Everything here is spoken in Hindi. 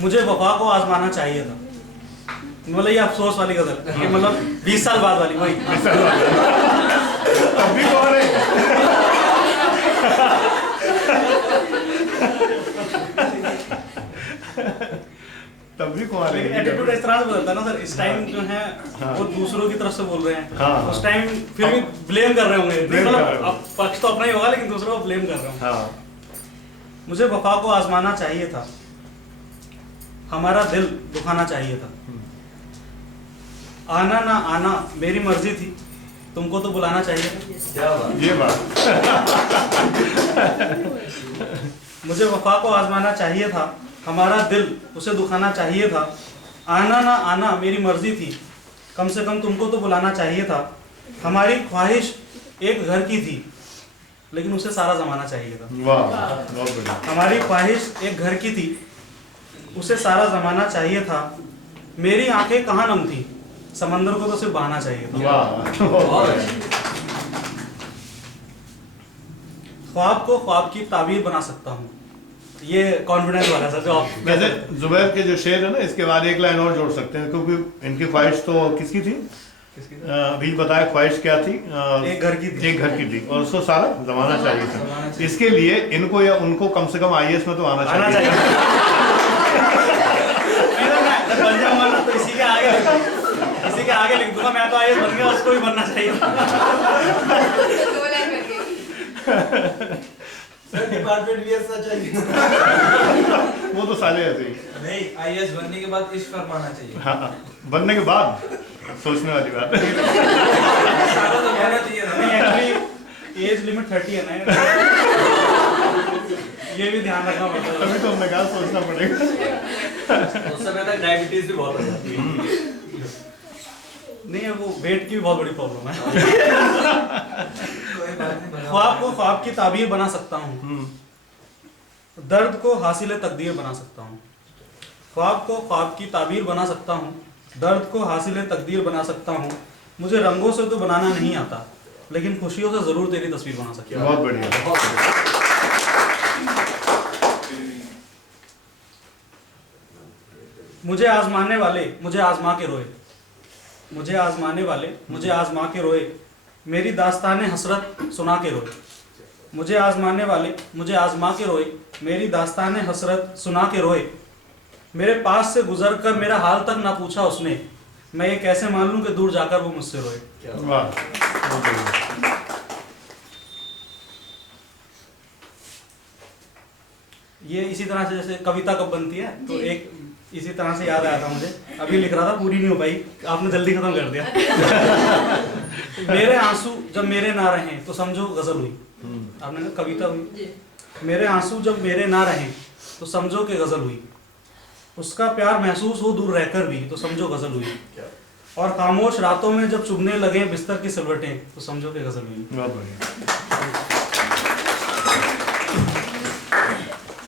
मुझे वफा को आजमाना चाहिए था। मतलब ये अफसोस वाली गजल, ये मतलब 20 साल बाद वाली वही। अभी कौन है? तब भी कौन है? लेकिन एटीट्यूड इस तरह से बदलता है ना सर, इस टाइम जो है वो दूसरों की तरफ से बोल रहे हैं, उस टाइम फिर भी ब्लेम कर रहे होंगे, मतलब अब पक्ष तो अपना ही होगा लेकिन दूसरों को ब्लेम कर रहे होंगे। मुझे वफा को आजमाना चाहिए था, हमारा दिल दुखाना चाहिए था। आना ना आना मेरी मर्जी थी, तुमको तो बुलाना चाहिए था। क्या बात, ये बात। मुझे वफा को आजमाना चाहिए था, हमारा दिल उसे दुखाना चाहिए था। आना ना आना मेरी मर्जी थी, कम से कम तुमको तो बुलाना चाहिए था। हमारी ख्वाहिश एक घर की थी, लेकिन उसे सारा जमाना चाहिए था। वाह, बहुत बढ़िया। हमारी ख्वाहिश एक घर की थी, उसे सारा जमाना चाहिए था। मेरी आंखें कहाँ नम थी, समंदर को तो सिर्फ बहाना चाहिए था। ख्वाब को ख्वाब की ताबीर बना सकता हूँ। ये कॉन्फिडेंस वाला सर जो आप वैसे जुबैर के जो शेर है ना, इसके बाद एक लाइन और जोड़ सकते हैं, क्योंकि इनकी ख्वाहिश तो किसकी थी? अभी बताया ख्वाहिश क्या थी? एक घर की थी, एक घर की थी और उसको सारा जमाना चाहिए था। इसके लिए इनको या उनको कम से कम IAS में तो आना चाहिए। तो इसी के आगे लिख दूंगा, मैं तो IAS बन गया, उसको भी बनना चाहिए। डिपार्टमेंट भी ऐसा चाहिए। वो तो साले ऐसे ही नहीं, IAS बनने के बाद इश्क फरमाना चाहिए। हाँ, बनने के बाद सोचने वाली बात है। सारा तो कहना चाहिए ना। नहीं एक्चुअली एज लिमिट 30 है ना, ये भी ध्यान रखना पड़ता है। अभी तो हमने कहा सोचना पड़ेगा। उस समय तक डायबिटीज भी बहुत हो जाती है। नहीं है, वो वेट की भी बहुत बड़ी प्रॉब्लम है। कोई बात नहीं, ख्वाब को ख्वाब की ताबीर बना सकता हूँ, दर्द को हासिल तकदीर बना सकता हूँ। ख्वाब को ख्वाब की ताबीर बना सकता हूँ, दर्द को हासिल तकदीर बना सकता हूँ। मुझे रंगों से तो बनाना नहीं आता, लेकिन खुशियों से जरूर तेरी तस्वीर बना सकता हूँ। बहुत बढ़िया। मुझे आजमाने वाले मुझे आजमा के रोए, मुझे आजमाने वाले मुझे आजमा के रोए, मेरी दास्तान हसरत सुना के रोए। मुझे आजमाने वाले मुझे आजमा के रोए, मेरी दास्तान हसरत सुना के रोए। मेरे पास से गुजर कर मेरा हाल तक ना पूछा उसने, मैं ये कैसे मान लूं कि दूर जाकर वो मुझसे रोए। वाह, बहुत बढ़िया। ये इसी तरह से जैसे कविता कब बनती है, तो एक इसी तरह से याद आया था मुझे, अभी लिख रहा था, पूरी नहीं हो पाई, आपने जल्दी खत्म कर दिया। मेरे आंसू जब मेरे ना रहे तो समझो गजल हुई। आपने कहा कविता हुई। मेरे आंसू जब मेरे ना रहे तो समझो कि गजल हुई। उसका प्यार महसूस हो दूर रहकर भी तो समझो गजल हुई। और खामोश रातों में जब चुभने लगे बिस्तर की सिलवटें तो समझो कि गजल हुई। बहुत बढ़िया।